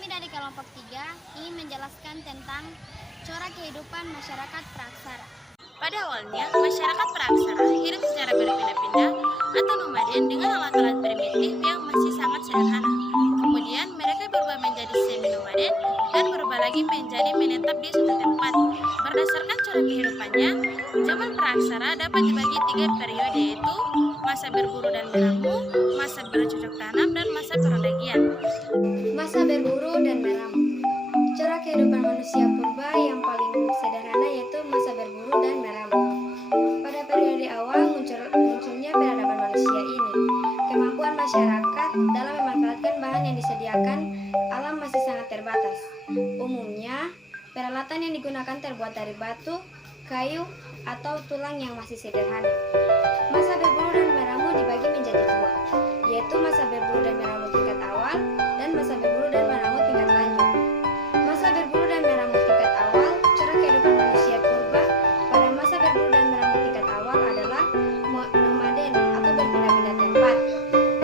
Kami dari kelompok 3 ingin menjelaskan tentang corak kehidupan masyarakat Praksara. Pada awalnya, masyarakat Praksara hidup secara berpindah-pindah atau nomaden dengan alat-alat primitif yang masih sangat sederhana. Kemudian mereka berubah menjadi semi-nomaden dan berubah lagi menjadi menetap di suatu tempat. Berdasarkan corak kehidupannya, zaman Praksara dapat dibagi 3 periode, yaitu masa berburu dan meramu, masa bercocok tanam, dan masa perondagian. Masa berburu dan meramu. Corak kehidupan manusia purba yang paling sederhana yaitu masa berburu dan meramu. Pada periode awal munculnya peradaban manusia ini. Kemampuan masyarakat dalam memanfaatkan bahan yang disediakan alam masih sangat terbatas. Umumnya, peralatan yang digunakan terbuat dari batu, kayu, atau tulang yang masih sederhana. Masa berburu dan meramu dibagi menjadi 2, yaitu masa berburu dan meramu tingkat awal dan masa berburu dan meramu tingkat lanjut. Masa berburu dan meramu tingkat awal, corak kehidupan manusia purba pada masa berburu dan meramu tingkat awal adalah nomaden atau berpindah-pindah tempat.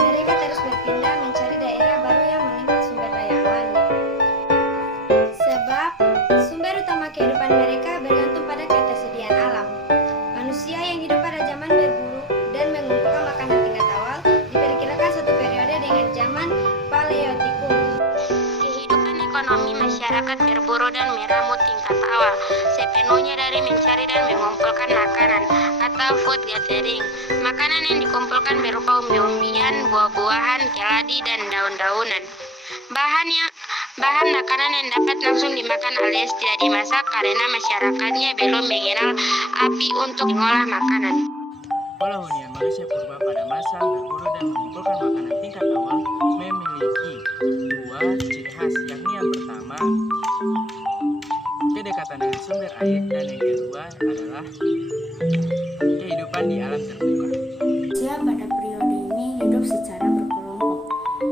Mereka terus berpindah mencari daerah baru yang melimpah sumber daya alamnya. Sebab sumber utama kehidupan mereka bergantung pada ketersediaan alam. Manusia yang hidup pada zaman berburu dan mengumpulkan makanan tingkat awal diperkirakan satu periode dengan zaman Paleotikum. Kehidupan ekonomi masyarakat berburu dan meramu tingkat awal sepenuhnya dari mencari dan mengumpulkan makanan atau food gathering. Makanan yang dikumpulkan berupa umbi-umbian, buah-buahan, keladi, dan daun-daunan. Bahan makanan yang dapat langsung dimakan alias tidak dimasak karena masyarakatnya belum mengenal api untuk mengolah makanan. Pola hunian manusia purba pada masa berburu dan mengumpulkan makanan tingkat awal memiliki 2 ciri khas, yakni yang pertama kedekatan dengan sumber air dan yang kedua adalah kehidupan di alam terbuka. Manusia pada periode ini hidup secara berkelompok,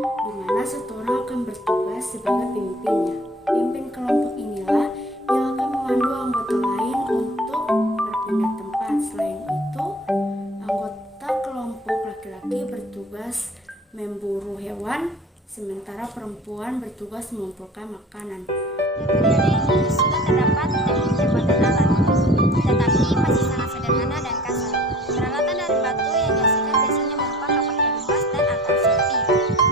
di mana satu orang akan bertugas sebagai pemimpinnya. Pimpin kelompok inilah yang akan memandu anggota lain untuk berpindah tempat. Selain itu, anggota kelompok laki-laki bertugas memburu hewan, sementara perempuan bertugas mengumpulkan makanan. Periode ini sudah terdapat teknik pembuatan alat, tetapi masih sangat sederhana dan kasar. Peralatan dari batu yang dihasilkan biasanya berupa kapak perumbas dan atau sapi.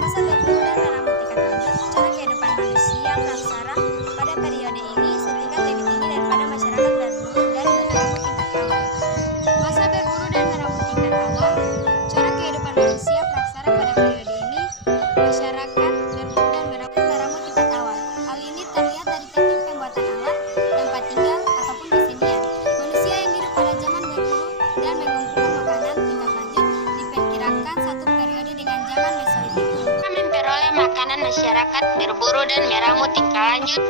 Masa berburu dan meramu tingkat lanjut, corak kehidupan manusia Praksara pada periode ini setingkat lebih tinggi daripada masyarakat berburu dan meramu tingkat awal. Masa berburu dan meramu tingkat awal, corak kehidupan manusia Praksara pada periode ini, masyarakat berburu dan meramu tingkat awal. Hal ini terlihat dari teknik pembuatan alat, tempat tinggal, ataupun kesenian. Manusia yang hidup pada zaman berburu dan mengumpulkan makanan tingkat lanjut diperkirakan satu periode dengan zaman Mesolitikum. Memperoleh makanan masyarakat berburu dan meramu tingkat lanjut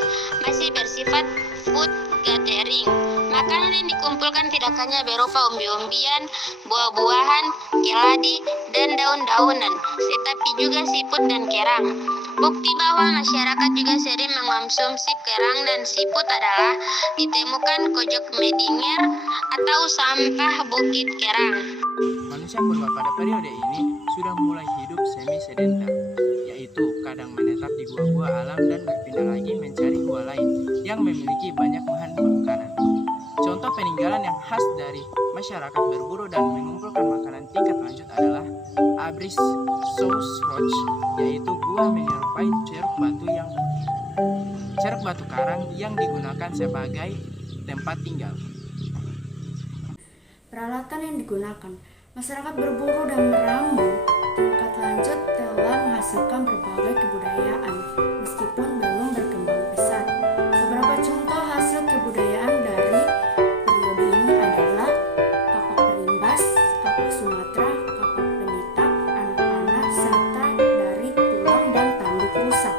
masih bersifat food gathering. Makanan yang dikumpulkan tidak hanya berupa umbi-umbian, buah-buahan, keladi, dan daun-daunan, tetapi juga siput dan kerang. Bukti bahwa masyarakat juga sering mengonsumsi kerang dan siput adalah ditemukan kojok Medinger atau sampah bukit kerang. Manusia purba pada periode ini sudah mulai hidup semi-sedentar, yaitu kadang menetap di gua-gua alam dan berpindah lagi mencari gua lain yang memiliki banyak bahan makanan. Contoh peninggalan yang khas dari masyarakat berburu dan mengumpulkan makanan tingkat lanjut adalah Abris Sous Roch, yaitu gua menyerupai ceruk batu karang yang digunakan sebagai tempat tinggal. Peralatan yang digunakan masyarakat berburu dan meramu tingkat lanjut telah menghasilkan berbagai kebudayaan, meskipun belum berkembang pesat. Beberapa contoh hasil kebudayaan dari periode ini adalah kapak perimbas, kapak Sumatera, kapak penetak, anak panah, serta dari tulang dan tanduk rusa.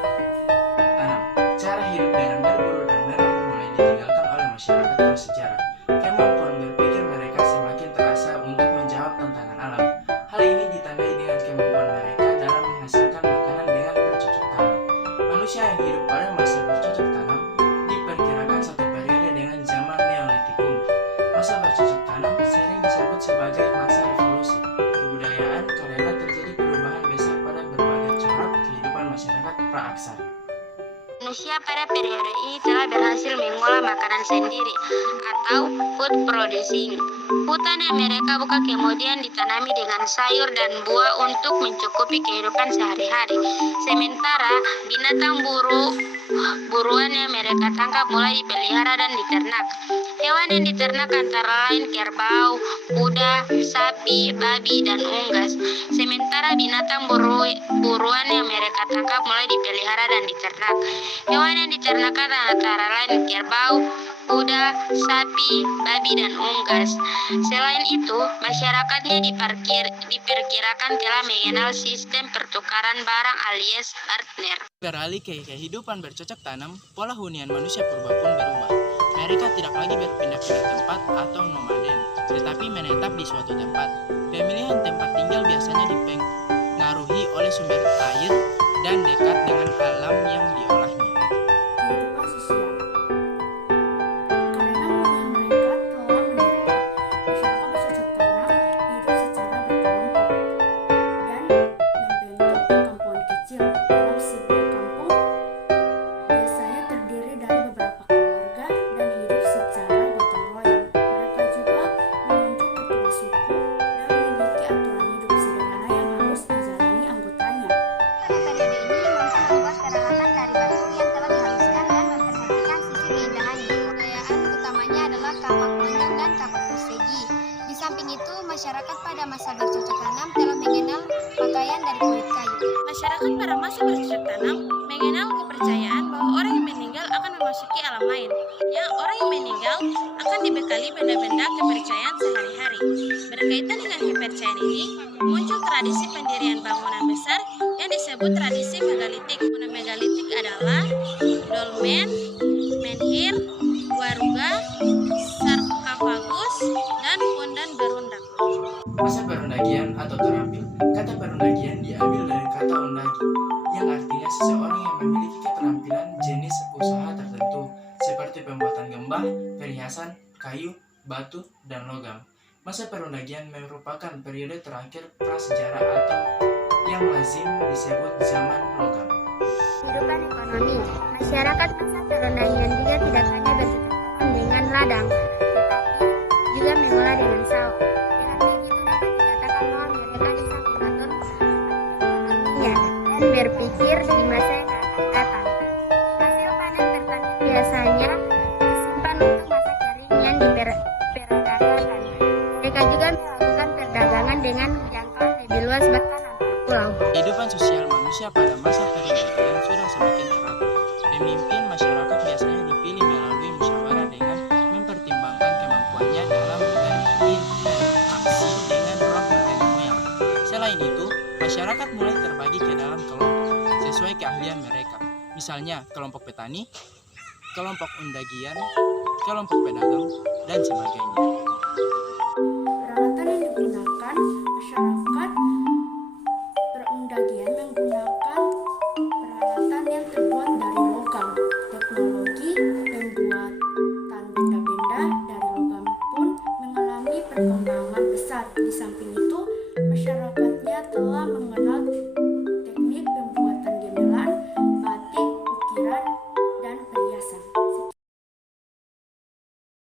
Cara hidup dengan berburu dan meramu mulai ditinggalkan oleh masyarakat prasejarah. Kemampuan berpikir mereka semakin terasa untuk menjawab tantangan alam. Hal ini ditandai dengan kemampuan mereka dalam menghasilkan makanan dengan bercocok tanam. Manusia yang hidup pada masa bercocok makanan sendiri atau food producing. Hutan yang mereka buka kemudian ditanami dengan sayur dan buah untuk mencukupi kehidupan sehari-hari. Sementara binatang buruan yang mereka tangkap mulai dipelihara dan diternak. Hewan yang diternak antara lain kerbau, kuda, sapi, babi, dan unggas. Sementara binatang buruan yang mereka tangkap mulai dipelihara dan diternak. Hewan yang diternak antara lain kerbau, kuda, sapi, babi, dan unggas. Selain itu, masyarakatnya diperkirakan telah mengenal sistem pertukaran barang alias partner. Beralih ke kehidupan bercocok tanam, pola hunian manusia purba pun berubah. Mereka tidak lagi berpindah-pindah tempat atau nomaden, tetapi menetap di suatu tempat. Pemilihan tempat tinggal biasanya dipengaruhi oleh sumber air dan dekat dengan alam yang diolahnya. Kehidupan sosial. Karena hunian mereka telah menetap, masyarakat bercocok tanam hidup secara berkelompok dan membentuk perkampungan kecil. Dalam sebuah kampung biasanya terdiri dari beberapa keluarga dan hidup secara gotong royong. Mereka juga menunjuk ketua suku dan memiliki aturan hidup sederhana yang harus dijalani anggotanya. Pada periode ini, manusia membuat peralatan dari batu yang telah dihaluskan dan memperhatikan sisi keindahannya. Budayaan utamanya adalah kapak monjong dan kapak persegi. Di samping itu, masyarakat pada masa bercocok tanam telah mengenal pakaian dari kulit kayu. Masyarakat pada masa bercocok tanam mengenal kepercayaan bahwa orang yang meninggal akan memasuki alam lain. Yang orang yang meninggal akan dibekali benda-benda kepercayaan sehari-hari. Berkaitan dengan kepercayaan ini, muncul tradisi pendirian bangunan besar yang disebut tradisi megalitik. Bangunan megalitik adalah dolmen, menhir, waruga, sarkofagus, dan pondan berundak. Masa perundagian atau terampil. Kata perundagian diambil dari kata undagi, yang artinya seseorang yang memiliki keterampilan jenis usaha tertentu, seperti pembuatan gembah, perhiasan, kayu, batu, dan logam. Masa perundagian merupakan periode terakhir prasejarah atau yang lazim disebut zaman logam. Kehidupan ekonomi. Masyarakat masa perundagian juga tidak hanya bercocok tanam dengan ladang, tetapi juga mengolah dengan sawah. Dengan begitu dapat dikatakan bahwa mereka bisa mengatur ekonominya dan berpikir di masa yang akan datang. Hasil panen pertanian biasanya disimpan untuk masa kering yang diperdagangkan. Mereka juga melakukan perdagangan dengan jangkauan lebih luas bahkan antar pulau. Kehidupan sosial manusia pada masa perundagian sudah semakin teratur. Pemimpin masyarakat biasanya dipilih melalui musyawarah dengan mempertimbangkan kemampuannya dalam berinteraksi dengan roh nenek moyang. Selain itu, masyarakat mulai terbagi ke dalam kelompok sesuai keahlian mereka. Misalnya kelompok petani, kelompok undagian, kelompok pedagang, dan sebagainya. Peralatan yang digunakan masyarakat perundagian menggunakan peralatan yang terbuat dari logam. Teknologi pembuatan benda-benda dari logam pun mengalami perkembangan besar. Di samping